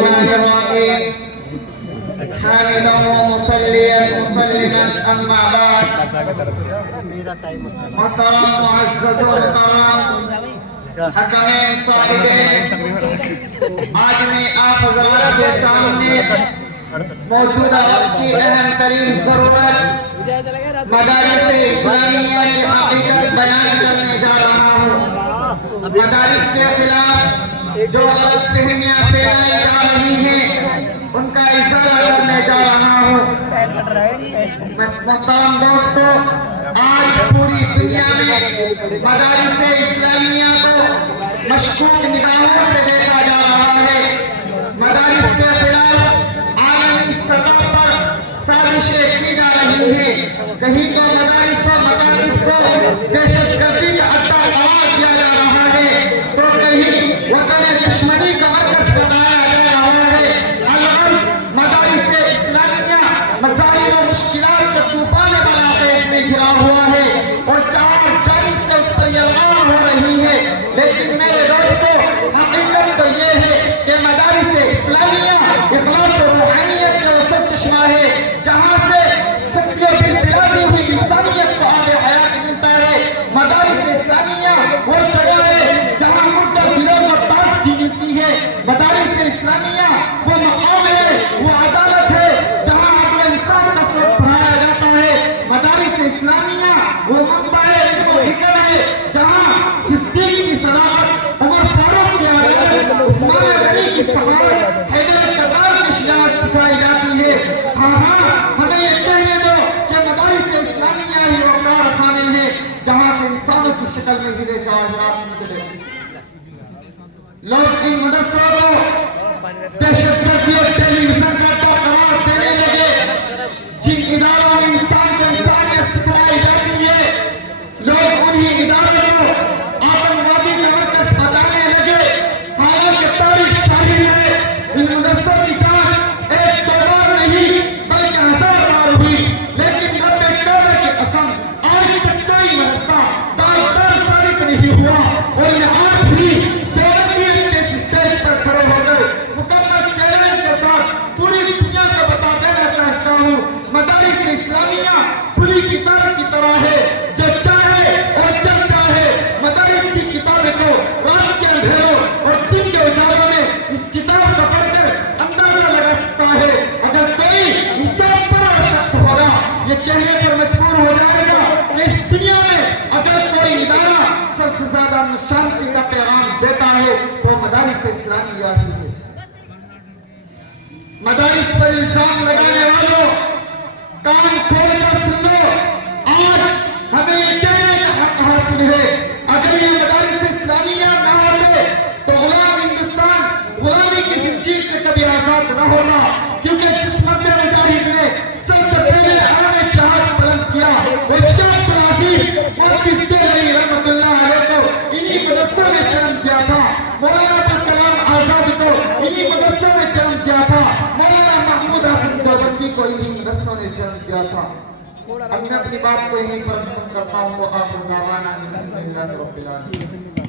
الله الرحيم حامدا ومصليا مسلما اما بعد محترم معزز الكرام حکمین صاحبین، آج میں آپ حضرات کے سامنے موجودہ وقت کی اہم ترین ضرورت مدارس اسلامیہ کی حقیقت بیان کرنے جا رہا ہوں۔ مدارس کے خلاف جو غلط فہمیاں پھیلائی جا رہی ہیں ان کا اشارہ کرنے جا رہا ہوں۔ محترم دوستو، آج پوری دنیا میں مدارس اسلامیہ کو مشکوک نگاہوں سے دیکھا جا رہا ہے۔ مدارس کے خلاف عالمی سطح پر سازشیں کی جا رہی ہیں۔ کہیں تو مدارس و مکاتب کو دہشت گردی کا اڈہ قرار دیا جا رہا ہے، تو کہیں وطن دشمنی کا مرکز بتایا جا رہا ہے۔ الغرض مدارس اسلامیہ مسائل و مشکلات کے طوفان بلاخیز میں گھرا ہوا ہے اور چار جانب سے اس پر الغام ہو رہی ہے۔ لیکن میرے دوستو، حقیقت تو یہ ہے کہ مدارس اسلامیہ اخلاص و روحانیت کا وہ سب چشمہ ہے جہاں سے صدیوں کی بلادی ہوئی انسانیت کو آب حیات ملتا ہے۔ مدارس اسلامیہ وہ جگہ ہے جہاں مردہ دلوں کو تازگی ملتی ہے۔ مدارس اسلامیہ وہ مقام ہے، وہ عدالت ہے جہاں عدل انصاف کا سبق پڑھایا جاتا ہے۔ مدارس اسلامیہ وہ منبع علم و حکم ہے جہاں صدیق کی صداقت، عمر فاروق کی عدالت، عثمان غنی کی سخاوت، حیدر کرار کی شجاعت سکھائی جاتی ہے۔ ہمیں یہ کہنے دو کہ مدارس اسلامیہ ہی وہ کارخانے ہیں جہاں سے انسانوں کی شکل میں ہیرے جواہرات نکلے۔ لوگ ان مدرسوں کو دہشت گردی اور ٹیلی ویژن کا اڈہ قرار دینے لگے۔ جن اداروں میں انسان کو انسانیت سکھلائی جاتی ہے، لوگ انہی اداروں کو آتنکوادی کا مرکز بتانے لگے۔ حالانکہ تاریخ شاہد ہے ان مدرسوں کی جانچ ایک دو بار نہیں بلکہ 1000 بار ہوئی، لیکن رب کعبہ کی قسم آج تک کوئی مدرسہ داغدار ثابت نہیں ہوا۔ اور میں آج بھی دیوبندیت کے اسٹیج پر کھڑے ہو کر مکمل چیلنج کے ساتھ پوری دنیا کو بتا دینا چاہتا ہوں، مدارس اسلامیہ کھلی کتاب کی طرح ہے، جو چاہے اور جب چاہے مدارس کی کتابیں کو رات کے اندھیروں اور دن کے اجالوں میں اس کتاب کو پڑھ کر اندازہ لگا سکتا ہے۔ اگر کوئی انصاف پرست شخص ہوگا یہ کہنے پر مجبور ہو جائے گا کہ اس دنیا میں اگر کوئی ادارہ سب سے زیادہ شانتی کا پیغام دیتا ہے تو مدارس اسلامیہ ہی ہے۔ مدارس پر الزام لگانے والوں، کان کھول کر سن لو، آج ہمیں یہ کہنے کا حق حاصل ہے اگر یہ مدارس اسلامیہ نہ ہوتے تو غلام ہندوستان غلامی کی زنجیر سے کبھی آزاد نہ ہونا، کیونکہ جس مرد مجاہد نے سب سے پہلے عالم جہاد بلند کیا وہ شیخ عبدالعزیز محدث دہلوی رحمۃ اللہ علیہ کو انہی مدرسوں نے جنم دیا تھا۔ مولانا ابوالکلام آزاد کو انہی مدرسوں نے جنم دیا تھا۔ مولانا محمود حسن دیوبندی کو انہی مدرسوں نے جنم دیا تھا۔ اب میں اپنی بات کو یہیں پر ختم کرتا ہوں، تو آخر دعوانا الحمدللہ رب العالمین۔